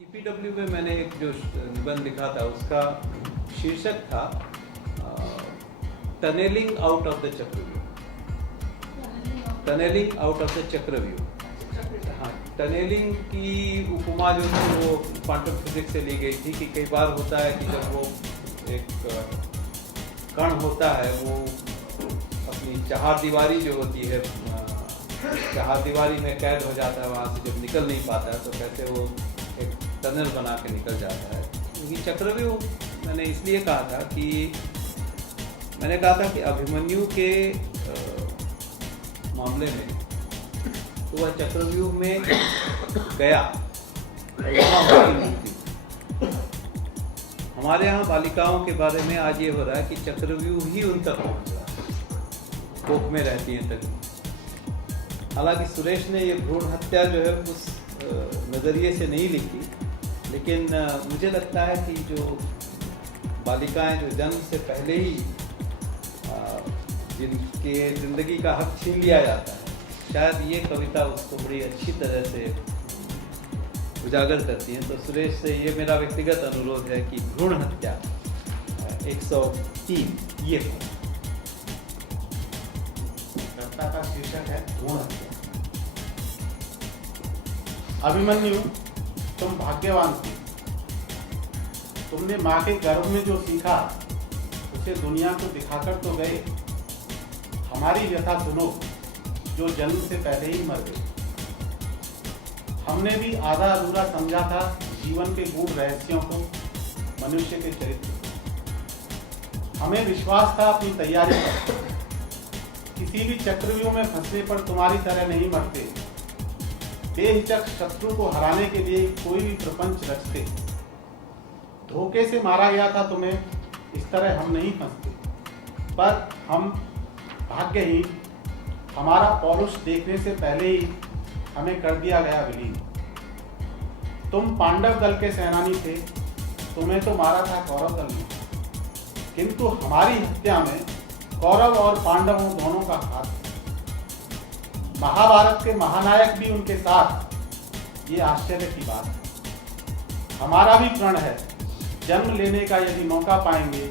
EPW में मैंने एक जो निबंध लिखा था उसका शीर्षक था टनेलिंग आउट ऑफ द चक्रव्यूह। टनेलिंग आउट ऑफ द चक्रव्यूह। हाँ, टनेलिंग की उपमा जो थी वो क्वांटम फिजिक्स से ली गई थी कि कई बार होता है कि जब वो एक कण होता है वो अपनी चहारदीवारी जो होती है, चहारदीवारी में कैद हो जाता है, वहाँ से जब निकल नहीं पाता है तो कैसे वो एक टनल बना के निकल जाता है। ये चक्रव्यूह मैंने इसलिए कहा था कि अभिमन्यु के मामले में तो वह चक्रव्यूह में गया। हमारे यहाँ बालिकाओं के बारे में आज ये हो रहा है कि चक्रव्यूह ही उन तक पहुँच रहा है, कोख में रहती हैं तक। हालांकि सुरेश ने ये भ्रूण हत्या जो है उस नज़रिए से नहीं लिखी, लेकिन मुझे लगता है कि जो बालिकाएं जो जन्म से पहले ही जिनके ज़िंदगी का हक छीन लिया जाता है, शायद ये कविता उसको बड़ी अच्छी तरह से उजागर करती हैं। तो सुरेश से ये मेरा व्यक्तिगत अनुरोध है कि भ्रूण हत्या 103 ये कविता का शीर्षक है भ्रूण हत्या। अभिमन्यु, तुम भाग्यवान थे। तुमने माँ के गर्भ में जो सीखा उसे दुनिया को दिखाकर तो गए। हमारी व्यथा सुनो जो जन्म से पहले ही मर गए। हमने भी आधा अधूरा समझा था जीवन के गूढ़ रहस्यों को, मनुष्य के चरित्र को। हमें विश्वास था अपनी तैयारी पर। किसी भी चक्रव्यूह में फंसने पर तुम्हारी तरह नहीं मरते। बेहिचक शत्रु को हराने के लिए कोई भी प्रपंच रचते। धोखे से मारा गया था तुम्हें, इस तरह हम नहीं फंसते। पर हम भाग्यहीन, हमारा पौरुष देखने से पहले ही हमें कर दिया गया विलीन। तुम पांडव दल के सेनानी थे, तुम्हें तो मारा था कौरव दल ने। किंतु हमारी हत्या में कौरव और पांडवों दोनों का हाथ है। महाभारत के महानायक भी उनके साथ, ये आश्चर्य की बात है। हमारा भी प्रण है, जन्म लेने का यदि मौका पाएंगे,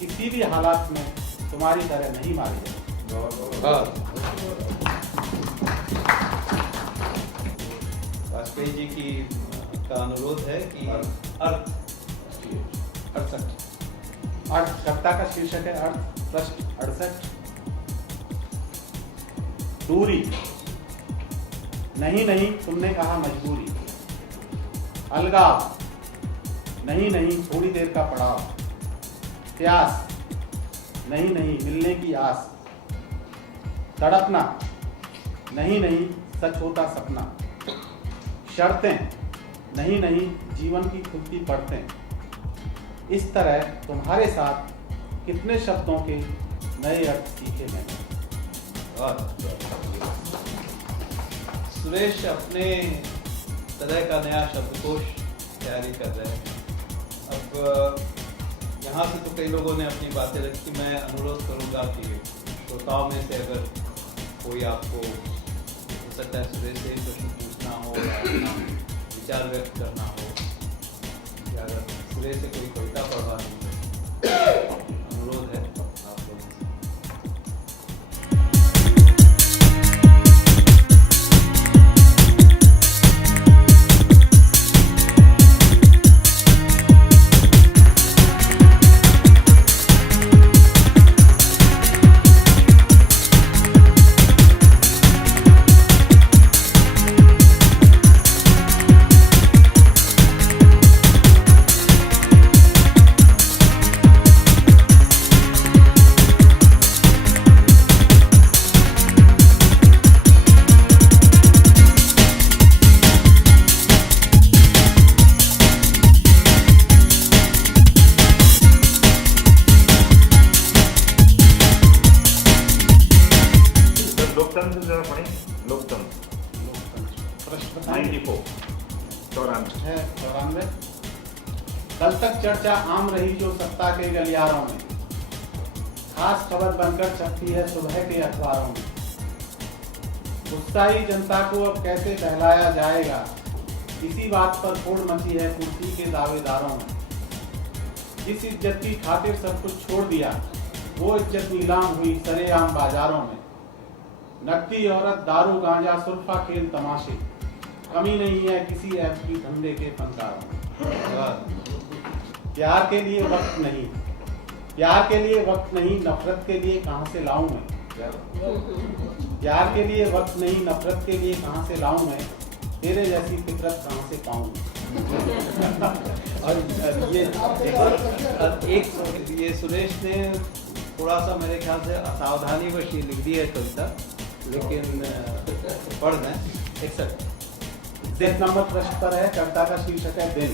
किसी भी हालात में तुम्हारी तरह नहीं मारे जाएंगे। वाजपेयी जी की का अनुरोध है कि अर्थ 68 अर्थ कविता का शीर्षक है अर्थ पृष्ठ 68। दूरी नहीं नहीं, तुमने कहा मजबूरी। अलगाव नहीं नहीं, थोड़ी देर का पड़ाव। प्यास नहीं नहीं, मिलने की आस। तड़पना नहीं नहीं, सच होता सपना। शर्तें नहीं नहीं, जीवन की खुलती पड़तें। इस तरह तुम्हारे साथ कितने शब्दों के नए अर्थ सीखे मैंने। सुरेश अपने तरह का नया शब्दकोश तैयारी कर रहे हैं। अब यहाँ से तो कई लोगों ने अपनी बातें रखी। मैं अनुरोध करूँगा कि श्रोताओं में से अगर कोई आपको हो सकता है सुरेश से प्रश्न पूछना हो या अपना विचार व्यक्त करना हो, या अगर सुरेश से कोई कविता पढ़वानी हो, अनुरोध है आप लोगों से। लोकतंत्र जरा पढ़े। लोकतंत्र 94 94। कल तक चर्चा आम रही जो सत्ता के गलियारों में, खास खबर बनकर छपती है सुबह के अखबारों में। गुस्साई जनता को अब कैसे बहलाया जाएगा, इसी बात पर फोड़ मची है कुर्सी के दावेदारों में। जिस इज्जत की खातिर सब कुछ छोड़ दिया, वो इज्जत नीलाम हुई सरेआम बाजारों में। नकदी औरत दारू गांजा सुल्फा खेल तमाशे, कमी नहीं है किसी ऐप की धंधे के फनकारों में। प्यार के लिए वक्त नहीं, प्यार के लिए वक्त नहीं, नफरत के लिए कहां से लाऊं मैं। प्यार के लिए वक्त नहीं, नफरत के लिए कहां से लाऊं मैं, तेरे जैसी फितरत कहां से पाऊं। और ये सुरेश ने थोड़ा सा मेरे ख्याल से असावधानी वश ये लिख दी है कविता, लेकिन पढ़ दें एक सेकंड। 1 नंबर पृष्ठ पर है, कविता का शीर्षक है दिन।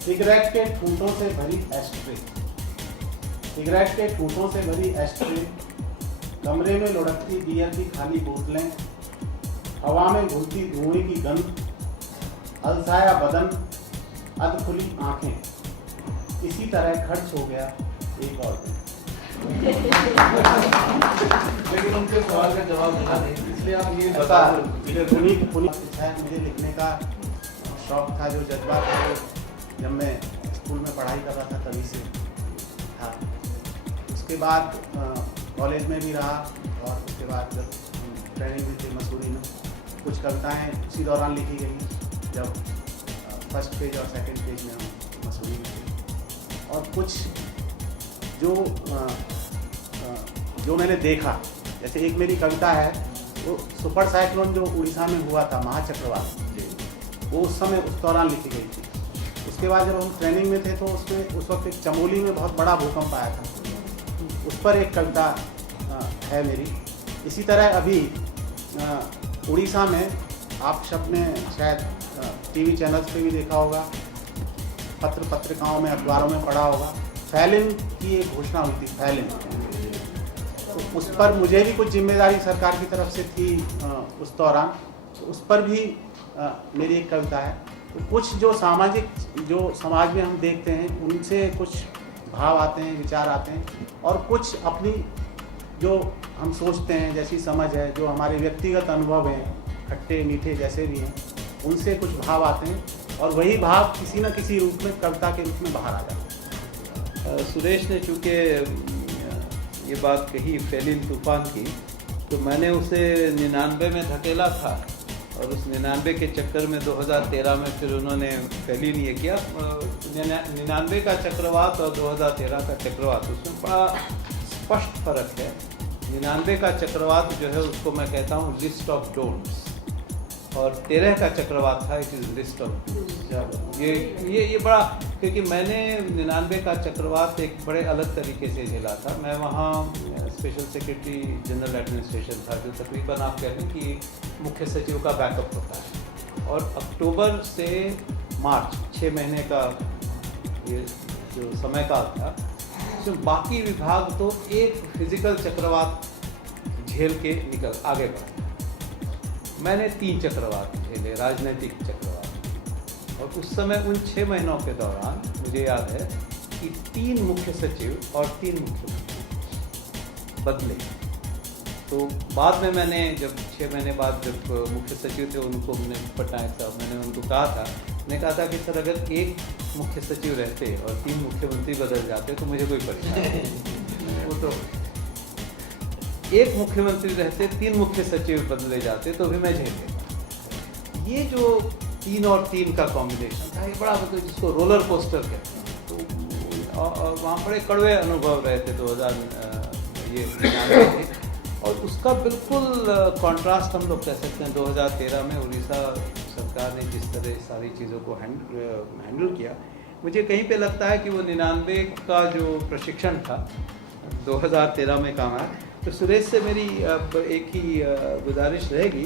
सिगरेट के ठूंठों से भरी एस्ट्रे, सिगरेट के ठूंठों से भरी एस्ट्रे, कमरे में लुढ़कती बियर की खाली बोतलें, हवा में घुलती धुएं की गंध, अलसाया बदन, अध खुली आंखें, इसी तरह खर्च हो गया एक और दिन। लेकिन उनके सवाल का जवाब मिला नहीं, इसलिए आप ये बता मुझे लिखने का शौक था, जो जज्बा था, वो जब मैं स्कूल में पढ़ाई कर रहा था तभी से था। उसके बाद कॉलेज में भी रहा, और उसके बाद जब ट्रेनिंग में थे मसूरी में, कुछ कविताएं उसी दौरान लिखी गई जब फर्स्ट पेज और सेकंड पेज में हम मसूरी में थे। और कुछ जो मैंने देखा, जैसे एक मेरी कविता है, वो सुपर साइक्लोन जो उड़ीसा में हुआ था, महाचक्रवात, वो उस समय उस दौरान लिखी गई थी। उसके बाद जब हम ट्रेनिंग में थे तो उसमें उस वक्त एक चमोली में बहुत बड़ा भूकंप आया था, उस पर एक कविता है मेरी। इसी तरह अभी उड़ीसा में आप सबने शायद टीवी चैनल्स पे भी देखा होगा, पत्रिकाओं में, अखबारों में पढ़ा होगा, फैलिन की एक घोषणा हुई थी, फैलिन। तो उस पर मुझे भी कुछ जिम्मेदारी सरकार की तरफ से थी उस दौरान, तो उस पर भी मेरी एक कविता है। तो कुछ जो समाज में हम देखते हैं, उनसे कुछ भाव आते हैं, विचार आते हैं, और कुछ अपनी जो हम सोचते हैं, जैसी समझ है, जो हमारे व्यक्तिगत अनुभव हैं, खट्टे मीठे जैसे भी हैं, उनसे कुछ भाव आते हैं, और वही भाव किसी न किसी रूप में कविता के रूप में बाहर आ जाते हैं। सुरेश ने चूँकि ये बात कही फैलिन तूफान की, तो मैंने उसे 99 में धकेला था, और उस 99 के चक्कर में 2013 में फिर उन्होंने फैलिन ये किया। 99 का चक्रवात और 2013 का चक्रवात, उसमें बड़ा स्पष्ट फर्क है। 99 का चक्रवात जो है उसको मैं कहता हूँ लिस्ट ऑफ डोंट्स, और 13 का चक्रवात था it is list of dos. ये बड़ा, क्योंकि मैंने 99 का चक्रवात एक बड़े अलग तरीके से झेला था। मैं वहाँ स्पेशल सेक्रेटरी जनरल एडमिनिस्ट्रेशन था, जो तकरीबन आप कह लें कि मुख्य सचिव का बैकअप होता है, और अक्टूबर से मार्च 6 महीने का ये जो समय काल था, तो बाकी विभाग तो एक फिजिकल चक्रवात झेल के आगे बढ़ा। मैंने 3 चक्रवात झेले, राजनीतिक चक्रवात, और उस समय उन 6 महीनों के दौरान मुझे याद है कि 3 मुख्य सचिव और 3 मुख्यमंत्री बदले। तो बाद में मैंने जब 6 महीने बाद जब मुख्य सचिव थे उनको, पटनायक साहब, मैंने उनको कहा था कि सर अगर एक मुख्य सचिव रहते और 3 मुख्यमंत्री बदल जाते तो मुझे कोई परेशानी नहीं। वो तो एक मुख्यमंत्री रहते, 3 मुख्य सचिव बदले जाते तो भी मैं झेल लेता। ये जो 3 और 3 का कॉम्बिनेशन था, ये बड़ा मतलब जिसको रोलर कोस्टर कहते हैं, तो और वहाँ बड़े कड़वे अनुभव रहे थे 2000 और उसका बिल्कुल कंट्रास्ट हम लोग कह सकते हैं 2013 में उड़ीसा सरकार ने जिस तरह सारी चीज़ों को हैंडल किया। मुझे कहीं पे लगता है कि वो 99 का जो प्रशिक्षण था 2013 में काम आया। तो सुरेश से मेरी एक ही गुजारिश रहेगी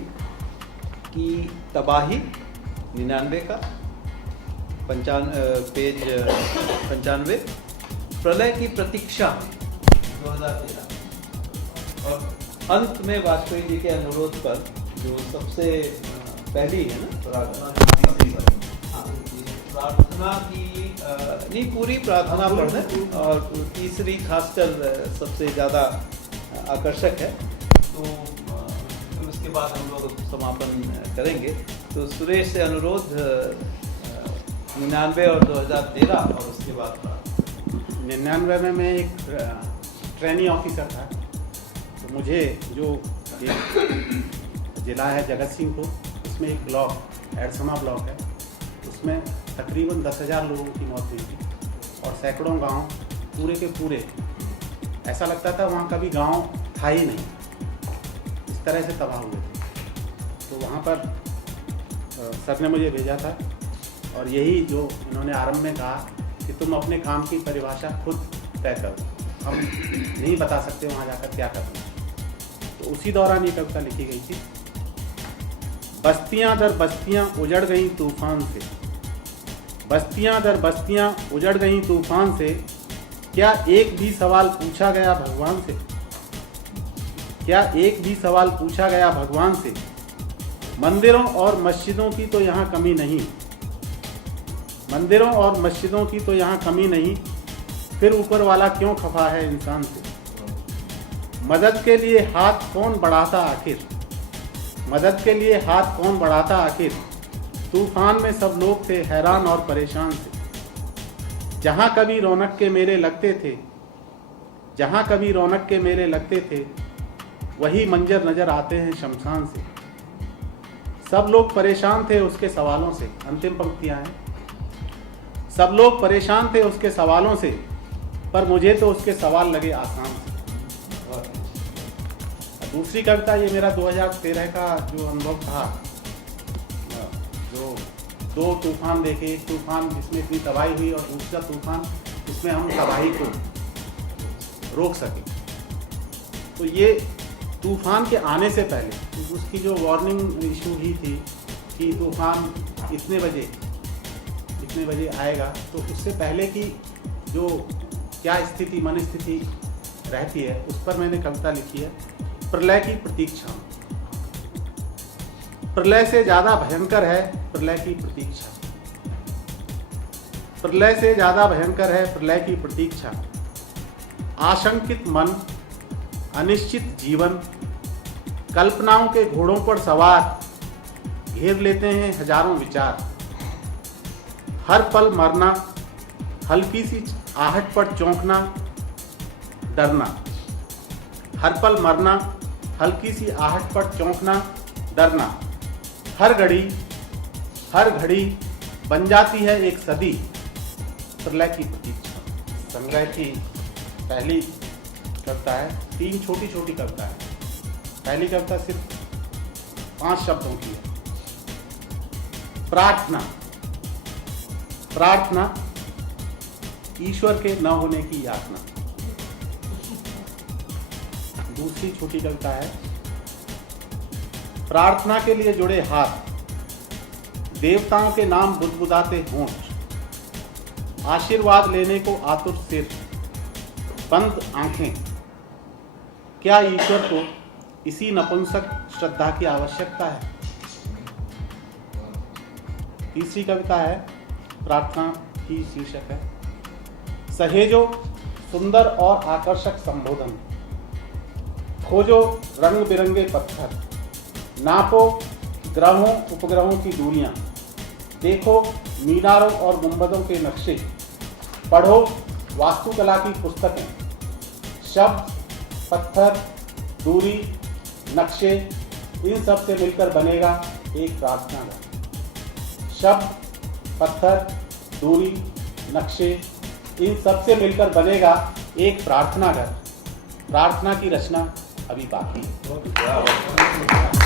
कि तबाही 99 का, पेज 95, प्रलय की प्रतीक्षा 2013, और अंत में वाजपेयी जी के अनुरोध पर जो सबसे पहली है ना प्रार्थना की, नहीं पूरी प्रार्थना पढ़ने, और तीसरी खासकर सबसे ज़्यादा आकर्षक है। तो उसके बाद हम लोग समापन करेंगे। तो सुरेश से अनुरोध 99 और 2013 और उसके बाद का 99 में मैं एक ट्रेनी ऑफिसर था। तो मुझे जो एक जिला है जगत सिंहपुर, उसमें एक ब्लॉक एडसमा ब्लॉक है, उसमें तकरीबन 10,000 लोगों की मौत हुई थी और सैकड़ों गांव पूरे के पूरे, ऐसा लगता था वहाँ कभी गांव था ही नहीं, इस तरह से तबाह हुए थे। तो वहाँ पर सर ने मुझे भेजा था और यही जो इन्होंने आरंभ में कहा कि तुम अपने काम की परिभाषा खुद तय करो, हम नहीं बता सकते वहाँ जाकर क्या करना। तो उसी दौरान ये कविता लिखी गई थी। बस्तियाँ दर बस्तियाँ उजड़ गईं तूफान से, बस्तियाँ दर बस्तियाँ उजड़ गईं तूफान से, क्या एक भी सवाल पूछा गया भगवान से, क्या एक भी सवाल पूछा गया भगवान से। मंदिरों और मस्जिदों की तो यहाँ कमी नहीं, मंदिरों और मस्जिदों की तो यहाँ कमी नहीं, फिर ऊपर वाला क्यों खफा है इंसान से। मदद के लिए हाथ कौन बढ़ाता आखिर, मदद के लिए हाथ कौन बढ़ाता आखिर, तूफान में सब लोग थे हैरान और परेशान से। जहाँ कभी रौनक के मेले लगते थे, जहाँ कभी रौनक के मेले लगते थे, वही मंजर नजर आते हैं शमशान से। सब लोग परेशान थे उसके सवालों से, अंतिम पंक्तियां हैं। सब लोग परेशान थे उसके सवालों से, पर मुझे तो उसके सवाल लगे आसान से। दूसरी कविता ये मेरा 2013 का जो अनुभव था, जो दो तूफान देखे, एक तूफान जिसमें इतनी तबाही हुई और दूसरा तूफान जिसमें हम तबाही को रोक सके। तो ये तूफान के आने से पहले उसकी जो वार्निंग इशू हुई थी कि तूफान इतने बजे आएगा, तो उससे पहले की जो क्या स्थिति मन स्थिति रहती है उस पर मैंने कविता लिखी है। प्रलय की प्रतीक्षा, प्रलय से ज्यादा भयंकर है प्रलय की प्रतीक्षा, प्रलय से ज्यादा भयंकर है प्रलय की प्रतीक्षा। आशंकित मन, अनिश्चित जीवन, कल्पनाओं के घोड़ों पर सवार, घेर लेते हैं हजारों विचार। हर पल मरना, हल्की सी आहट पर चौंकना, डरना। हर पल मरना, हल्की सी आहट पर चौंकना, डरना। हर घड़ी बन जाती है एक सदी, प्रलय की प्रतीक्षा। संग्रह की पहली कविता है, 3 छोटी छोटी कविता है। पहली कविता सिर्फ 5 शब्दों की है। प्रार्थना, प्रार्थना ईश्वर के न होने की यातना। दूसरी छोटी कविता है, प्रार्थना के लिए जुड़े हाथ, देवताओं के नाम बुदबुदाते होंठ, आशीर्वाद लेने को आतुर सिर, बंद आंखें। क्या ईश्वर को इसी नपुंसक श्रद्धा की आवश्यकता है। तीसरी कविता है, प्रार्थना ही शीर्षक है। सहेजो सुंदर और आकर्षक संबोधन, खोजो रंग बिरंगे पत्थर, नापो ग्रहों उपग्रहों की दूरियां, देखो मीनारों और गुंबदों के नक्शे, पढ़ो वास्तुकला की पुस्तकें। शब्द, पत्थर, दूरी, नक्शे, इन सब से मिलकर बनेगा एक प्रार्थना घर। शब्द, पत्थर, दूरी, नक्शे, इन सब से मिलकर बनेगा एक प्रार्थना घर। प्रार्थना की रचना अभी बाकी है।